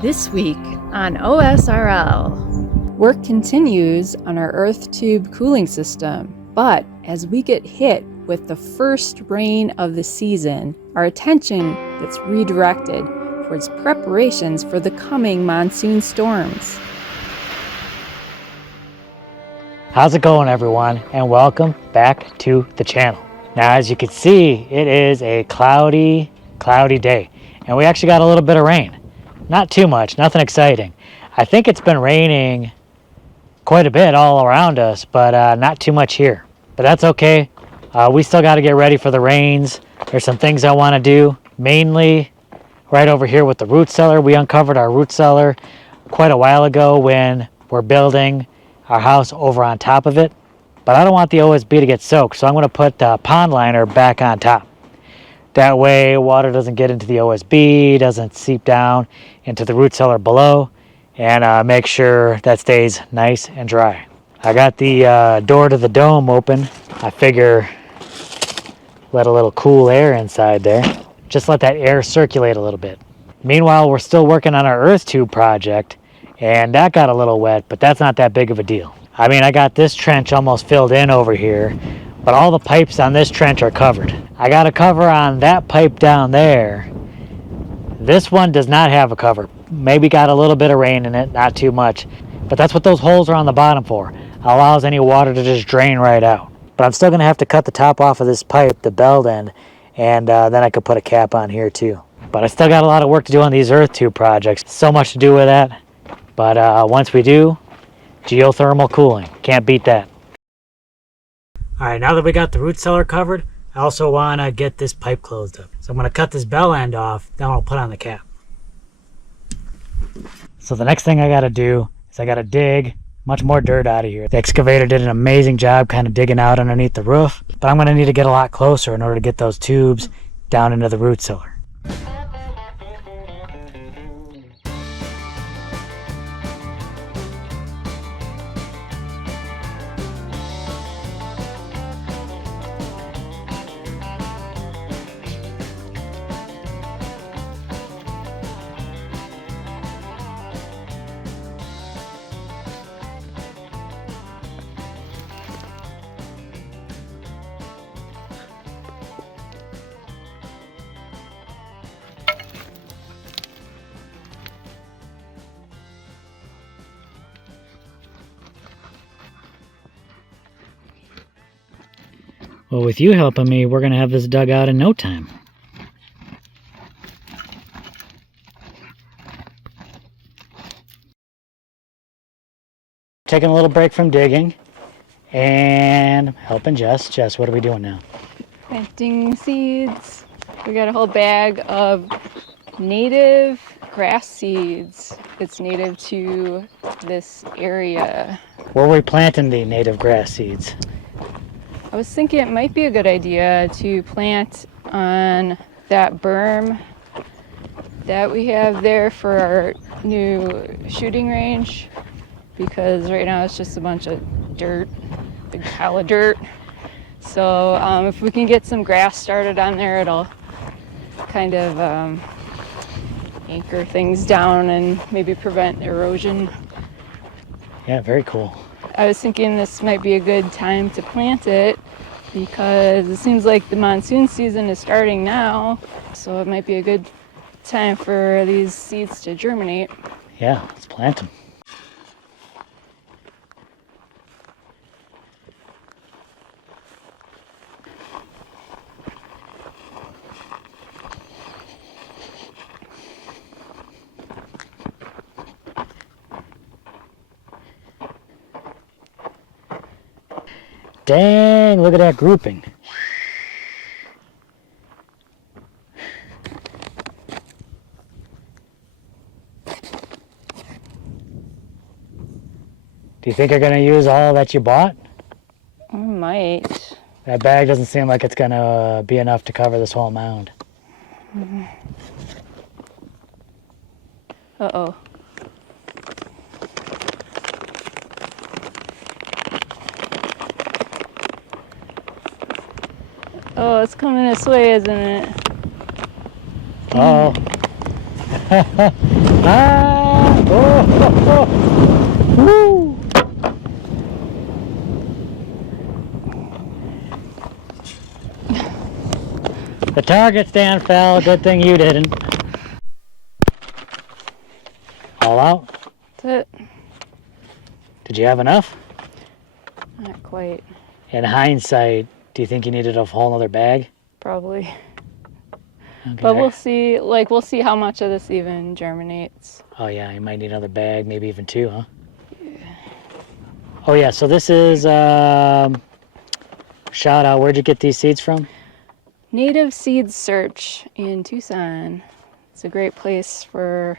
This week on OSRL, work continues on our earth tube cooling system, but as we get hit with the first rain of the season, our attention gets redirected towards preparations for the coming monsoon storms. How's it going, everyone, and welcome back to the channel. Now, as you can see, it is a cloudy day, and we actually got a little bit of rain. Not too much, nothing exciting. I think it's been raining quite a bit all around us, but not too much here. But that's okay. We still got to get ready for the rains. There's some things I want to do, mainly right over here with the root cellar. We uncovered our root cellar quite a while ago when we're building our house over on top of it. But I don't want the OSB to get soaked, so I'm going to put the pond liner back on top. That way water doesn't get into the OSB, doesn't seep down into the root cellar below, and make sure that stays nice and dry. I got the door to the dome open. I figure let a little cool air inside there. Just let that air circulate a little bit. Meanwhile, we're still working on our earth tube project, and that got a little wet, but that's not that big of a deal. I mean, I got this trench almost filled in over here, but all the pipes on this trench are covered. I got a cover on that pipe down there. This one does not have a cover. Maybe got a little bit of rain in it, not too much. But that's what those holes are on the bottom for. Allows any water to just drain right out. But I'm still gonna have to cut the top off of this pipe, the belt end, and then I could put a cap on here too. But I still got a lot of work to do on these earth tube projects. So much to do with that. But once we do, geothermal cooling. Can't beat that. All right, now that we got the root cellar covered, I also want to get this pipe closed up. So I'm going to cut this bell end off, then I'll put on the cap. So the next thing I got to do is I got to dig much more dirt out of here. The excavator did an amazing job kind of digging out underneath the roof, but I'm going to need to get a lot closer in order to get those tubes down into the root cellar. Well, with you helping me, we're going to have this dug out in no time. Taking a little break from digging and helping Jess. Jess, what are we doing now? Planting seeds. We got a whole bag of native grass seeds. It's native to this area. Where are we planting the native grass seeds? I was thinking it might be a good idea to plant on that berm that we have there for our new shooting range, because right now it's just a bunch of dirt, big pile of dirt. So if we can get some grass started on there, it'll kind of anchor things down and maybe prevent erosion. Yeah, very cool. I was thinking this might be a good time to plant it because it seems like the monsoon season is starting now, so it might be a good time for these seeds to germinate. Yeah, let's plant them. Dang, look at that grouping. Do you think you're going to use all that you bought? I might. That bag doesn't seem like it's going to be enough to cover this whole mound. Uh-oh. Oh, it's coming this way, isn't it? Oh. Ah! Woo! The target stand fell. Good thing you didn't. All out? That's it. Did you have enough? Not quite. In hindsight, do you think you needed a whole other bag? Probably. Okay. But we'll see. Like, we'll see how much of this even germinates. Oh yeah, you might need another bag, maybe even two, huh? Yeah. Oh yeah, so this is, shout out, where'd you get these seeds from? Native Seed Search in Tucson. It's a great place for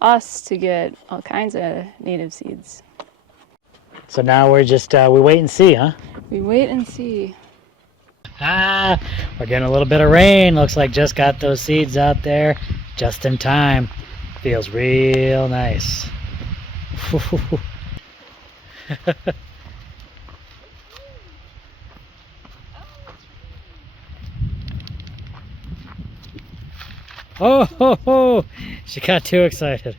us to get all kinds of native seeds. So now we're just, we wait and see, huh? We wait and see. Ah, we're getting a little bit of rain. Looks like just got those seeds out there just in time. Feels real nice. Oh, ho, ho. She got too excited.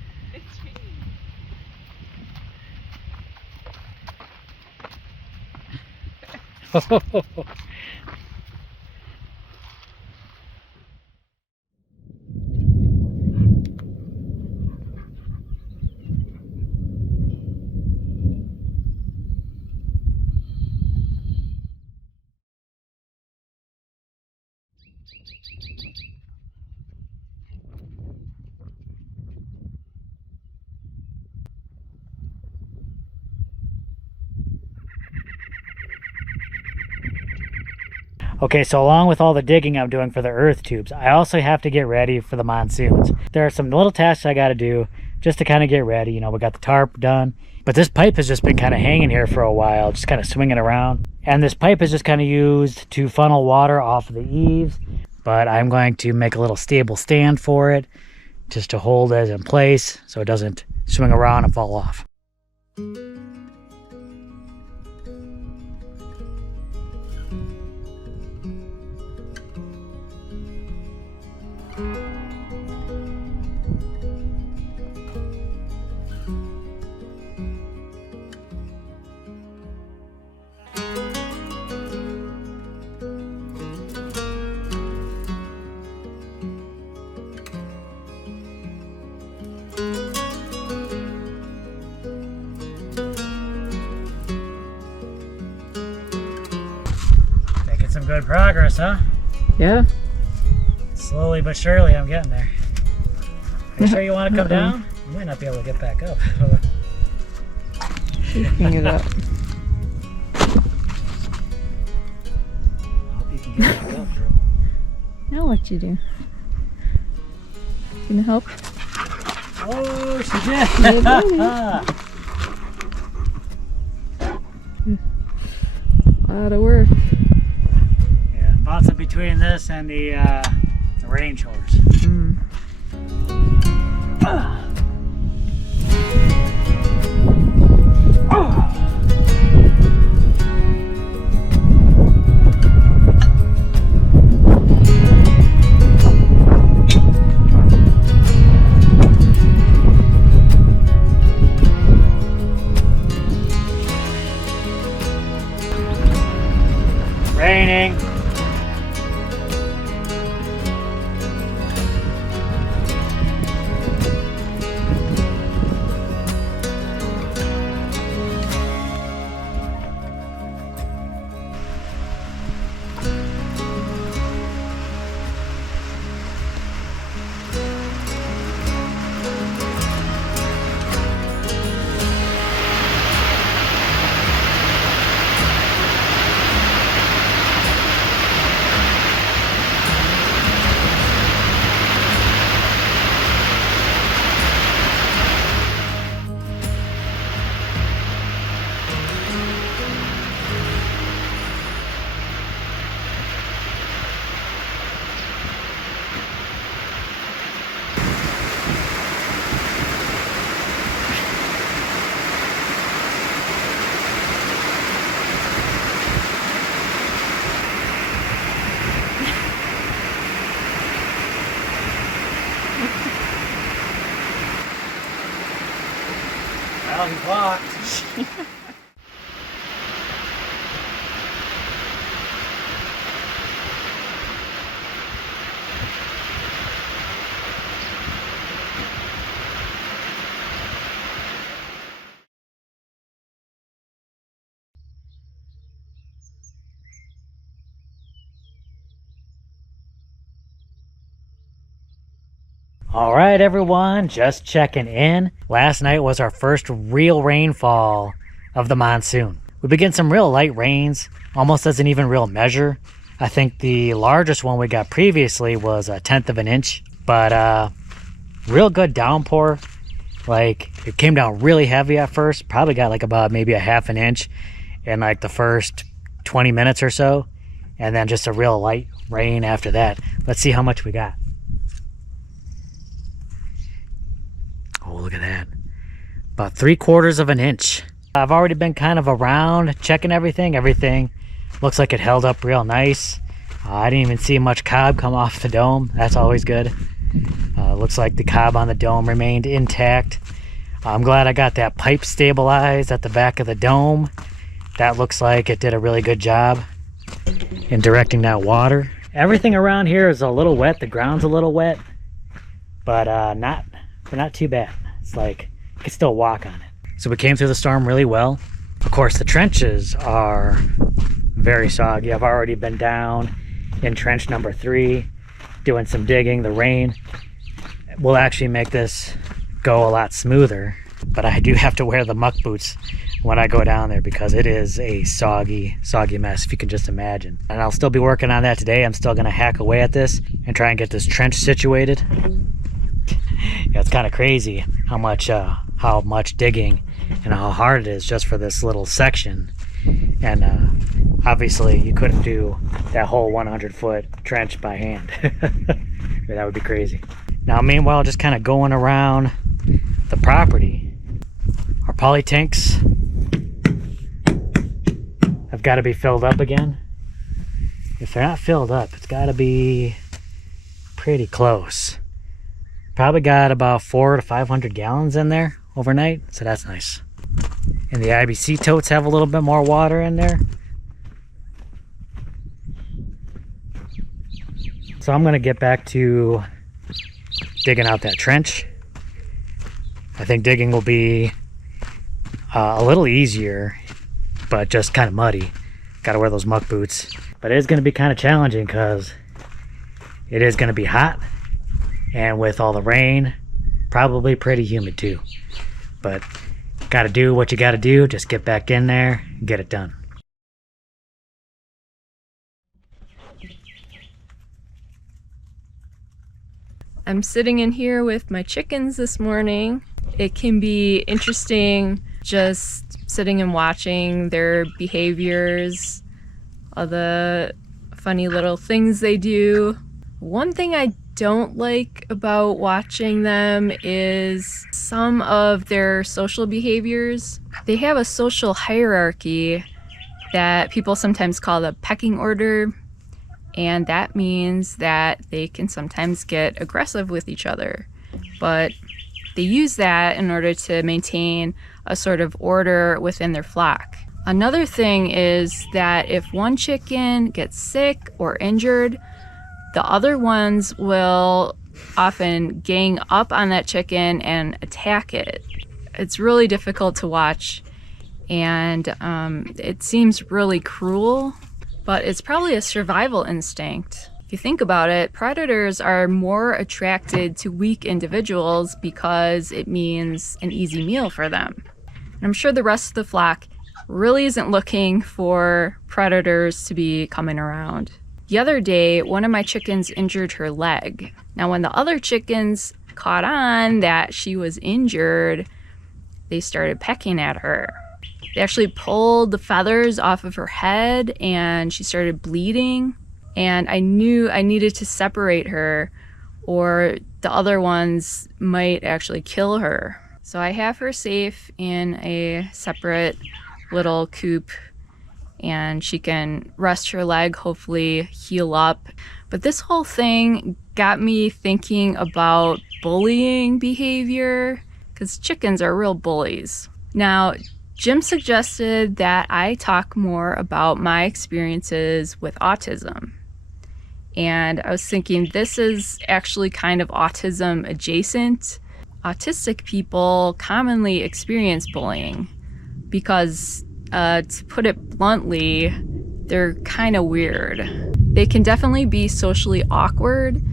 Okay, so along with all the digging I'm doing for the earth tubes, I also have to get ready for the monsoons. There are some little tasks I got to do just to kind of get ready. You know, we got the tarp done, but this pipe has just been kind of hanging here for a while, just kind of swinging around. And this pipe is just kind of used to funnel water off of the eaves, but I'm going to make a little stable stand for it just to hold it in place so it doesn't swing around and fall off. Making some good progress, huh? Yeah. Slowly but surely, I'm getting there. Are you sure you want to come down? You might not be able to get back up. Picking it up. I hope you can get back up, Drew. I'll let you do. Gonna help? Oh, she did! A lot of work. Yeah, bouncing between this and the range horse. Mm. Raining. Now he walked. All right, everyone, just checking in. Last night was our first real rainfall of the monsoon. We began some real light rains, almost as an even real measure. I think the largest one we got previously was 1/10 of an inch, but real good downpour. Like, it came down really heavy at first, probably got like about maybe 1/2 an inch in like the first 20 minutes or so, and then just a real light rain after that. Let's see how much we got. Oh, look at that. About 3/4 of an inch. I've already been kind of around checking everything. Everything looks like it held up real nice. I didn't even see much cob come off the dome. That's always good. Looks like the cob on the dome remained intact. I'm glad I got that pipe stabilized at the back of the dome. That looks like it did a really good job in directing that water. Everything around here is a little wet. The ground's a little wet, but not too bad. It's like you can still walk on it. So we came through the storm really well. Of course, the trenches are very soggy. I've already been down in trench number 3 doing some digging. The rain will actually make this go a lot smoother, but I do have to wear the muck boots when I go down there because it is a soggy mess, if you can just imagine. And I'll still be working on that today. I'm still gonna hack away at this and try and get this trench situated. Yeah, it's kind of crazy how much digging and how hard it is just for this little section. And obviously you couldn't do that whole 100-foot trench by hand. That would be crazy. Now meanwhile, just kind of going around the property, our poly tanks have got to be filled up again. If they're not filled up, it's got to be pretty close. Probably got about 400 to 500 gallons in there overnight, so that's nice. And the IBC totes have a little bit more water in there. So I'm gonna get back to digging out that trench. I think digging will be a little easier, but just kind of muddy. Gotta wear those muck boots. But it is gonna be kind of challenging because it is gonna be hot. And with all the rain, probably pretty humid too. But gotta do what you gotta do. Just get back in there and get it done. I'm sitting in here with my chickens this morning. It can be interesting just sitting and watching their behaviors, all the funny little things they do. One thing I don't like about watching them is some of their social behaviors. They have a social hierarchy that people sometimes call the pecking order, and that means that they can sometimes get aggressive with each other, but they use that in order to maintain a sort of order within their flock. Another thing is that if one chicken gets sick or injured, the other ones will often gang up on that chicken and attack it. It's really difficult to watch, and it seems really cruel, but it's probably a survival instinct. If you think about it, predators are more attracted to weak individuals because it means an easy meal for them. And I'm sure the rest of the flock really isn't looking for predators to be coming around. The other day, one of my chickens injured her leg. Now, when the other chickens caught on that she was injured, they started pecking at her. They actually pulled the feathers off of her head and she started bleeding. And I knew I needed to separate her or the other ones might actually kill her. So I have her safe in a separate little coop, and she can rest her leg, hopefully heal up. But this whole thing got me thinking about bullying behavior, because chickens are real bullies. Now, Jim suggested that I talk more about my experiences with autism. And I was thinking this is actually kind of autism adjacent. Autistic people commonly experience bullying because, to put it bluntly, they're kind of weird. They can definitely be socially awkward.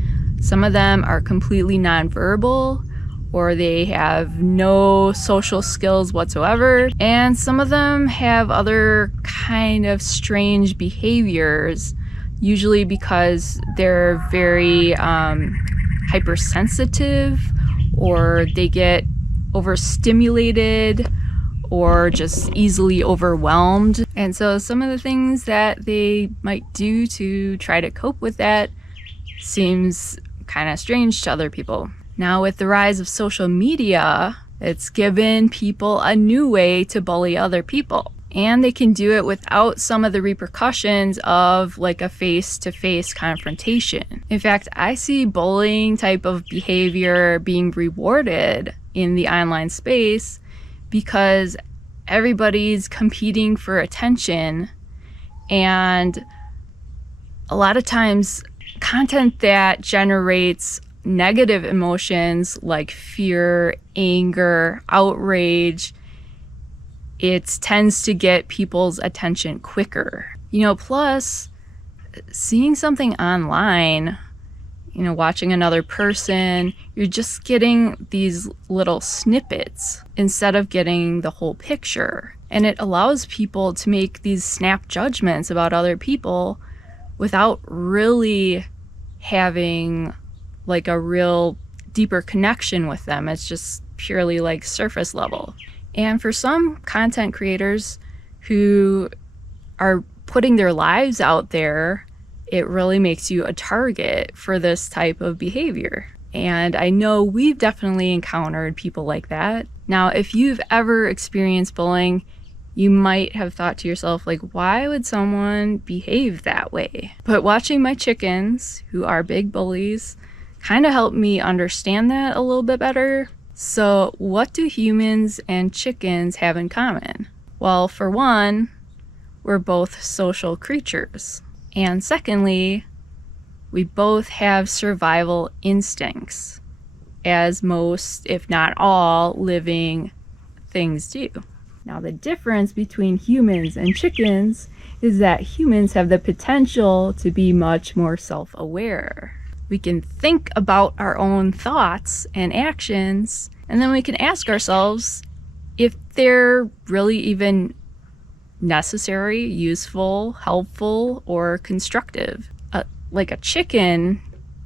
Some of them are completely nonverbal, or they have no social skills whatsoever. And some of them have other kind of strange behaviors, usually because they're very hypersensitive, or they get overstimulated, or just easily overwhelmed. And so some of the things that they might do to try to cope with that seems kind of strange to other people. Now, with the rise of social media, it's given people a new way to bully other people. And they can do it without some of the repercussions of like a face-to-face confrontation. In fact, I see bullying type of behavior being rewarded in the online space because everybody's competing for attention, and a lot of times content that generates negative emotions like fear, anger, outrage, it tends to get people's attention quicker. Plus seeing something online, watching another person, you're just getting these little snippets instead of getting the whole picture. And it allows people to make these snap judgments about other people without really having like a real deeper connection with them. It's just purely like surface level. And for some content creators who are putting their lives out there, it really makes you a target for this type of behavior. And I know we've definitely encountered people like that. Now, if you've ever experienced bullying, you might have thought to yourself, like, why would someone behave that way? But watching my chickens, who are big bullies, kind of helped me understand that a little bit better. So what do humans and chickens have in common? Well, for one, we're both social creatures. And secondly, we both have survival instincts, as most, if not all, living things do. Now, the difference between humans and chickens is that humans have the potential to be much more self-aware. We can think about our own thoughts and actions, and then we can ask ourselves if they're really even necessary, useful, helpful, or constructive. Like a chicken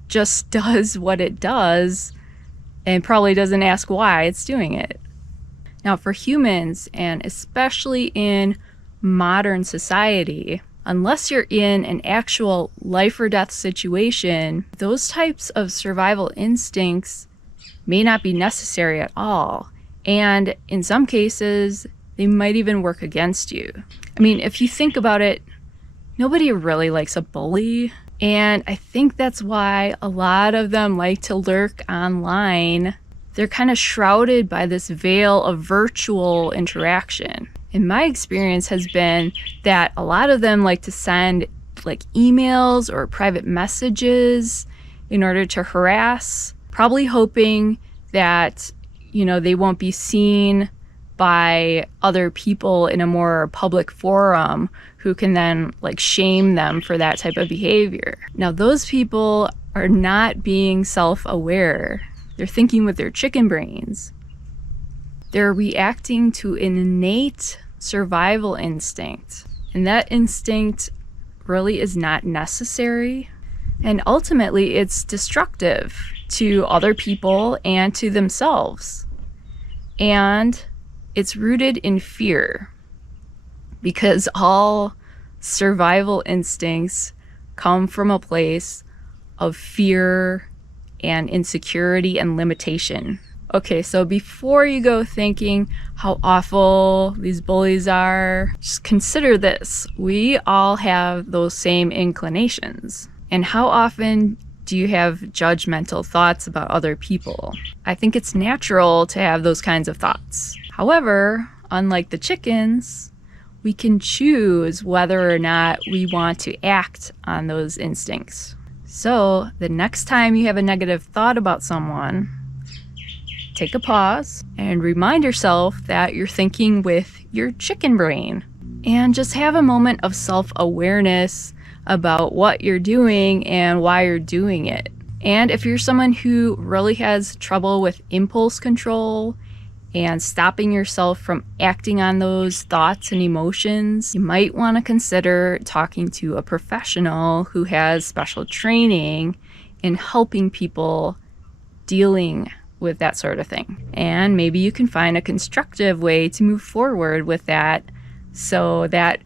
just does what it does and probably doesn't ask why it's doing it. Now, for humans, and especially in modern society, unless you're in an actual life or death situation, those types of survival instincts may not be necessary at all. And in some cases, they might even work against you. I mean, if you think about it, nobody really likes a bully. And I think that's why a lot of them like to lurk online. They're kind of shrouded by this veil of virtual interaction. And my experience has been that a lot of them like to send like emails or private messages in order to harass, probably hoping that, they won't be seen by other people in a more public forum who can then like shame them for that type of behavior. Now, those people are not being self-aware. They're thinking with their chicken brains. They're reacting to an innate survival instinct. And that instinct really is not necessary. And ultimately, it's destructive to other people and to themselves. And it's rooted in fear, because all survival instincts come from a place of fear and insecurity and limitation. Okay, so before you go thinking how awful these bullies are, just consider this. We all have those same inclinations. And how often do you have judgmental thoughts about other people? I think it's natural to have those kinds of thoughts. However, unlike the chickens, we can choose whether or not we want to act on those instincts. So the next time you have a negative thought about someone, take a pause and remind yourself that you're thinking with your chicken brain. And just have a moment of self-awareness about what you're doing and why you're doing it. And if you're someone who really has trouble with impulse control and stopping yourself from acting on those thoughts and emotions, you might want to consider talking to a professional who has special training in helping people dealing with that sort of thing. And maybe you can find a constructive way to move forward with that so that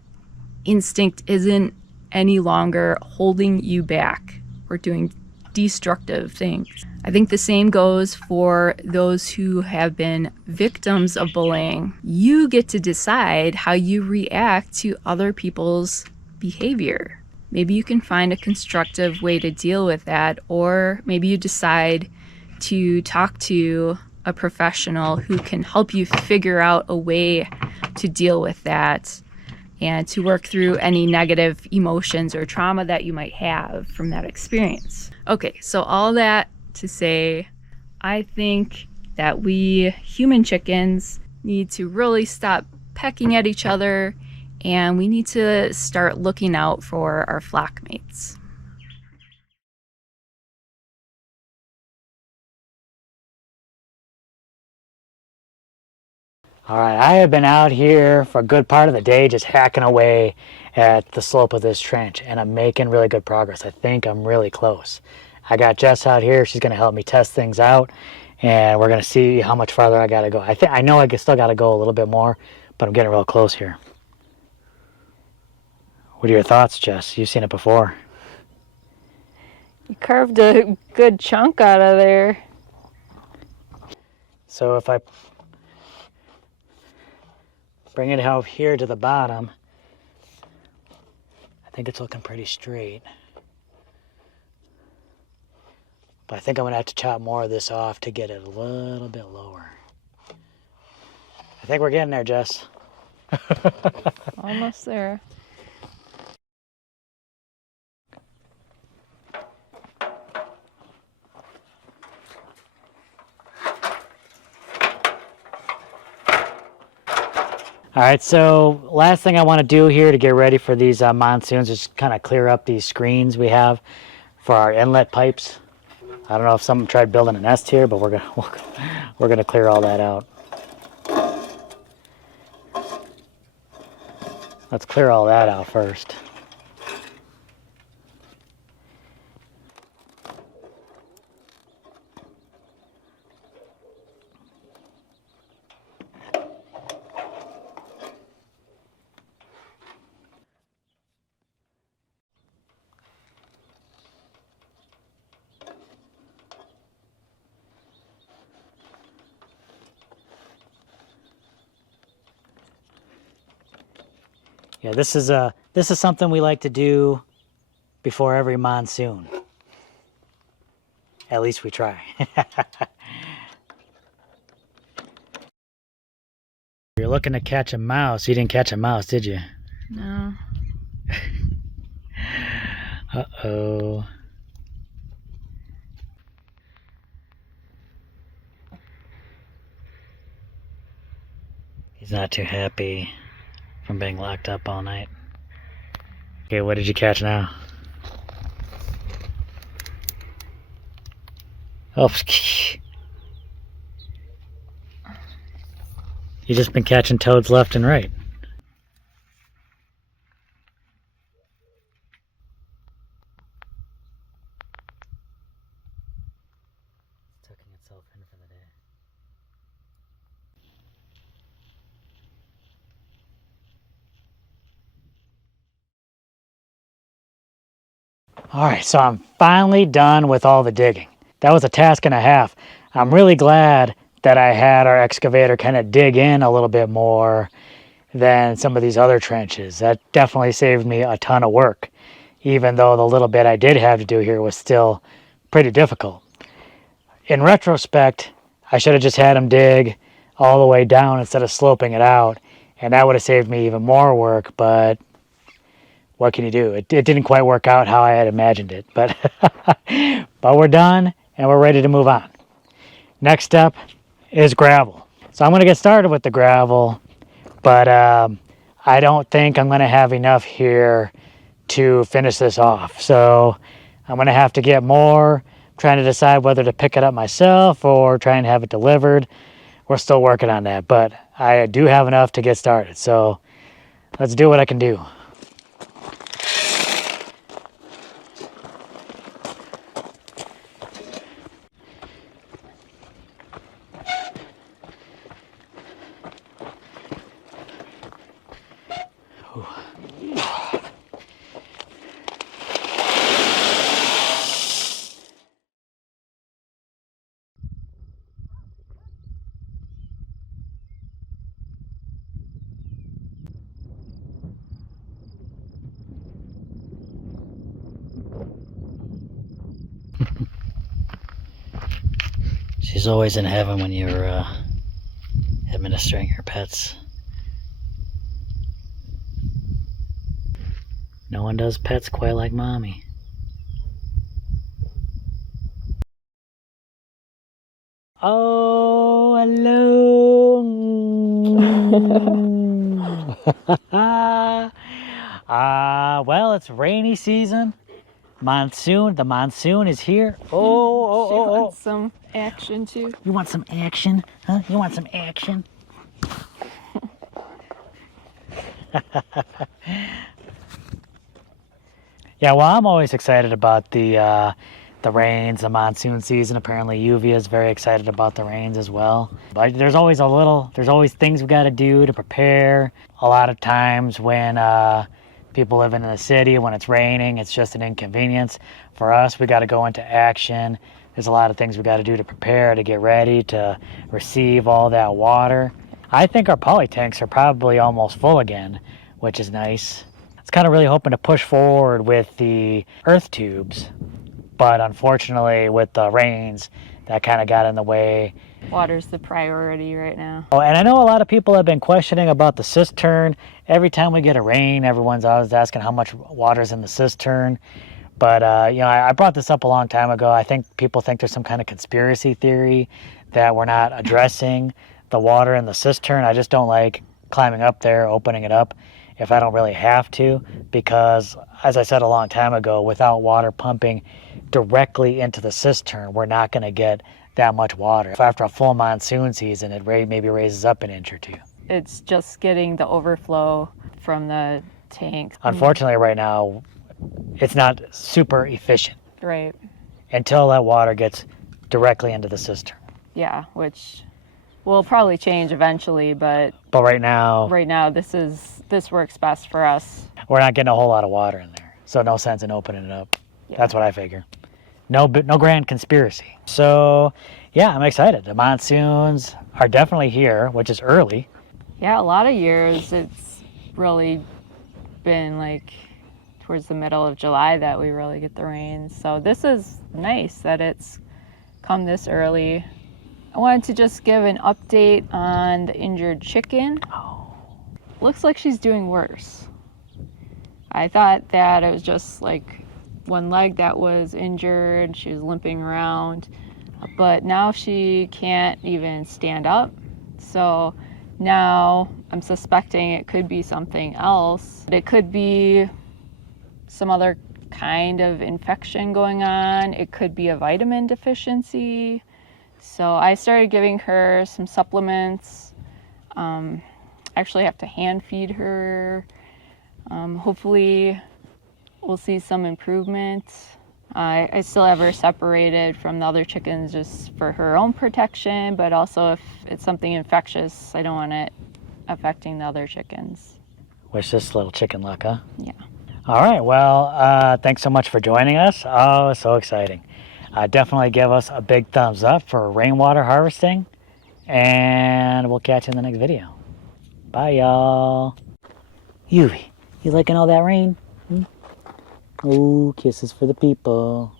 instinct isn't any longer holding you back or doing destructive things. I think the same goes for those who have been victims of bullying. You get to decide how you react to other people's behavior. Maybe you can find a constructive way to deal with that, or maybe you decide to talk to a professional who can help you figure out a way to deal with that and to work through any negative emotions or trauma that you might have from that experience. Okay, so all that to say, I think that we human chickens need to really stop pecking at each other, and we need to start looking out for our flock mates. All right, I have been out here for a good part of the day just hacking away at the slope of this trench, and I'm making really good progress. I think I'm really close. I got Jess out here. She's going to help me test things out, and we're going to see how much farther I got to go. I know I still got to go a little bit more, but I'm getting real close here. What are your thoughts, Jess? You've seen it before. You carved a good chunk out of there. So if I bring it out here to the bottom, I think it's looking pretty straight. But I think I'm going to have to chop more of this off to get it a little bit lower. I think we're getting there, Jess. Almost there. All right, so last thing I want to do here to get ready for these monsoons is kind of clear up these screens we have for our inlet pipes. I don't know if someone tried building a nest here, but we're gonna clear all that out. Let's clear all that out first. Yeah, this is something we like to do before every monsoon. At least we try. You're looking to catch a mouse. You didn't catch a mouse, did you? No. Uh-oh. He's not too happy from being locked up all night. Okay, what did you catch now? Oh, you've just been catching toads left and right. It's tucking itself in for the day. All right, so I'm finally done with all the digging. That was a task and a half. I'm really glad that I had our excavator kind of dig in a little bit more than some of these other trenches. That definitely saved me a ton of work, even though the little bit I did have to do here was still pretty difficult. In retrospect, I should have just had him dig all the way down instead of sloping it out. And that would have saved me even more work, but what can you do? It didn't quite work out how I had imagined it, but, but we're done and we're ready to move on. Next step is gravel. So I'm going to get started with the gravel, but I don't think I'm going to have enough here to finish this off. So I'm going to have to get more. I'm trying to decide whether to pick it up myself or try and have it delivered. We're still working on that, but I do have enough to get started. So let's do what I can do. She's always in heaven when you're administering her pets. No one does pets quite like Mommy. Oh, hello. Well, it's rainy season. Monsoon. The monsoon is here. She wants some action too. You want some action? Huh? You want some action? Yeah, well, I'm always excited about the rains, the monsoon season. Apparently, Yuvia is very excited about the rains as well. But there's always things we got to do to prepare. A lot of times when people living in the city, when it's raining, it's just an inconvenience. For us, we got to go into action. There's a lot of things we got to do to prepare, to get ready, to receive all that water. I think our poly tanks are probably almost full again, which is nice. It's kind of really hoping to push forward with the earth tubes, but unfortunately with the rains, that kind of got in the way. Water's the priority right now. Oh, and I know a lot of people have been questioning about the cistern. Every time we get a rain, everyone's always asking how much water's in the cistern. But, I brought this up a long time ago. I think people think there's some kind of conspiracy theory that we're not addressing the water in the cistern. I just don't like climbing up there, opening it up if I don't really have to, because as I said a long time ago, without water pumping directly into the cistern, we're not going to get that much water. If after a full monsoon season, it maybe raises up an inch or two. It's just getting the overflow from the tanks. Unfortunately, right now, it's not super efficient. Right. Until that water gets directly into the cistern. Yeah, which will probably change eventually, but right now this works best for us. We're not getting a whole lot of water in there, so no sense in opening it up. Yeah. That's what I figure. No grand conspiracy. So yeah, I'm excited. The monsoons are definitely here, which is early. Yeah, a lot of years it's really been like towards the middle of July that we really get the rain. So this is nice that it's come this early. I wanted to just give an update on the injured chicken. Oh. Looks like she's doing worse. I thought that it was just like one leg that was injured. She was limping around, but now she can't even stand up. So now I'm suspecting it could be something else. It could be some other kind of infection going on. It could be a vitamin deficiency. So I started giving her some supplements. Actually have to hand feed her. Hopefully we'll see some improvement. I still have her separated from the other chickens just for her own protection, but also if it's something infectious, I don't want it affecting the other chickens. Wish this little chicken luck, huh? Yeah. All right, well, thanks so much for joining us. Oh, so exciting. Definitely give us a big thumbs up for rainwater harvesting, and we'll catch you in the next video. Bye, y'all. Yuvie, you liking all that rain? Oh, kisses for the people.